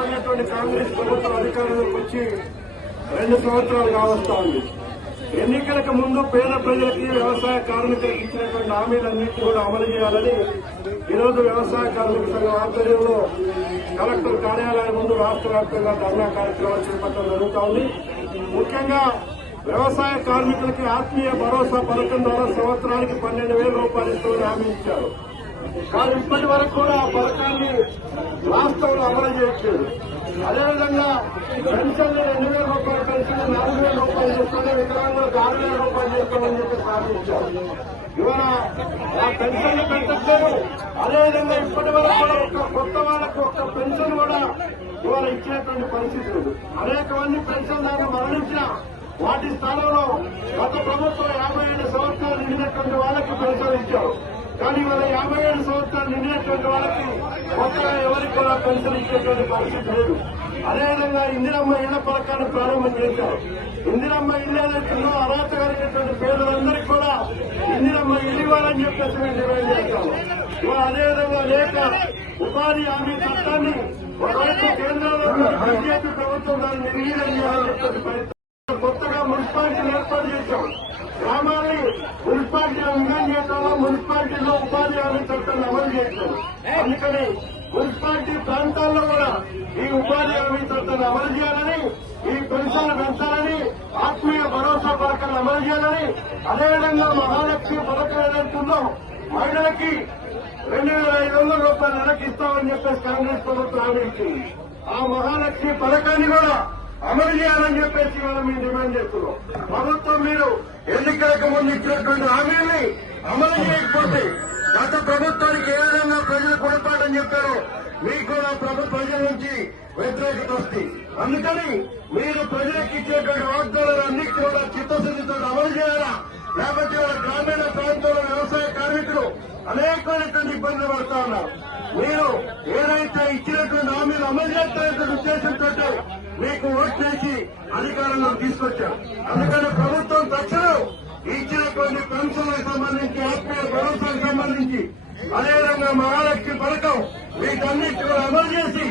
ఏర్పడినటువంటి కాంగ్రెస్ ప్రభుత్వం అధికారంలోకి వచ్చి రెండు సంవత్సరాలు కావస్తా ఉంది. ఎన్నికలకు ముందు పేద ప్రజలకి వ్యవసాయ కార్మికులకు ఇచ్చినటువంటి హామీలన్నింటినీ కూడా అమలు చేయాలని ఈరోజు వ్యవసాయ కార్మిక సంఘం ఆధ్వర్యంలో కలెక్టర్ కార్యాలయం ముందు రాష్ట్ర వ్యాప్తంగా ధర్నా కార్యక్రమాలు చేపట్టడం జరుగుతా ఉంది. ముఖ్యంగా వ్యవసాయ కార్మికులకి ఆత్మీయ భరోసా పథకం ద్వారా సంవత్సరానికి పన్నెండు వేల రూపాయలు ఇస్తామని హామీ ఇచ్చారు. కానీ ఇప్పటి వరకు కూడా ఆ పథకాన్ని రాష్ట్రంలో అమలు చేయట్లేదు. అదేవిధంగా పెన్షన్లు రెండు వేల రూపాయల పెన్షన్ నాలుగు వేల రూపాయలు చేస్తానే వికలాంగులకు ఆరు వేల రూపాయలు చేస్తామని చెప్పి సాధించారు ఇవాళ ఆ పెన్షన్లు పెంచట్లేదు. అదేవిధంగా ఇప్పటి వరకు కూడా ఒక కొత్త వాళ్ళకు ఒక్క పెన్షన్ కూడా ఇవాళ ఇచ్చేటువంటి పరిస్థితి లేదు అనేక మంది పెన్షన్దారులు మరణించిన వాటి స్థానంలో గత ప్రభుత్వం యాభై ఏడు సంవత్సరాలు నిండినటువంటి వాళ్ళకి పెన్షన్ ఇచ్చారు. కానీ వాళ్ళ యాభై ఏడు సంవత్సరాలు నిండినటువంటి వాళ్ళకి కొత్తగా ఎవరికి కూడా పెన్షన్ ఇచ్చేటువంటి పరిస్థితి లేదు. అదేవిధంగా ఇందిరమ్మ ఇళ్ళ పథకాన్ని ప్రారంభం చేశారు. ఇందిరమ్మ ఇల్లు ఏదైతుందో అర్హత కలిగినటువంటి పేదలందరికీ కూడా ఇందిరమ్మ ఇల్లు ఇవ్వాలని చెప్పేసి మేము డిమాండ్ చేస్తాము అదేవిధంగా లేక ఉపాధి హామీ చట్టాన్ని ఒకవైపు కేంద్రంలో బీజేపీ ప్రభుత్వం దాన్ని నిర్వీర్యం చేయాలని చెప్పేసి ప్రయత్నం మున్సిపాలిటీలు ఏర్పాటు చేశాం. గ్రామాన్ని మున్సిపాలిటీలో విలీనం చేయడంలో మున్సిపాలిటీలో ఉపాధి హామీ చట్టాన్ని అమలు చేశాం. అందుకని మున్సిపాలిటీ ప్రాంతాల్లో కూడా ఈ ఉపాధి హామీ చట్టాన్ని అమలు చేయాలని ఈ పెన్షన్లు పెంచాలని ఆత్మీయ భరోసా పథకాన్ని అమలు చేయాలని అదేవిధంగా మహాలక్ష్మి పథకం ఏదైతుందో మహిళలకి రెండు వేల ఐదు వందల రూపాయలు నెలకి ఇస్తామని చెప్పేసి కాంగ్రెస్ ప్రభుత్వం హామీ ఇచ్చింది. ఆ మహాలక్ష్మి పథకాన్ని కూడా అమలు చేయాలని చెప్పేసి మనం మేము డిమాండ్ చేస్తున్నాం. ప్రభుత్వం మీరు ఎన్నికలకు ముందు ఇచ్చినటువంటి హామీల్ని అమలు చేయకపోతే గత ప్రభుత్వానికి ఏ విధంగా ప్రజలు గుణపాఠం చెప్పారో మీకు కూడా ప్రభు ప్రజల నుంచి వ్యతిరేకత వస్తుంది. అందుకని మీరు ప్రజలకు ఇచ్చేటువంటి వాగ్దానాలన్నింటినీ కూడా చిత్తశుద్ధితో అమలు చేయాలా? లేకపోతే గ్రామీణ ప్రాంతంలో వ్యవసాయ కార్మికులు అనేకమైనటువంటి ఇబ్బందులు పడతా ఉన్నారు. మీరు ఏదైతే ఇచ్చినటువంటి హామీలు అమలు చేస్తారనే ఉద్దేశంతో మీకు ఓట్ చేసి అధికారంలోకి తీసుకొచ్చారు అందుకని ప్రభుత్వం తక్షణం ఇచ్చినటువంటి పెన్షన్లకు సంబంధించి ఆత్మీయ భరోసాకు సంబంధించి అదేవిధంగా మహాలక్ష్మి పథకం వీటన్నిటి కూడా అమలు చేసి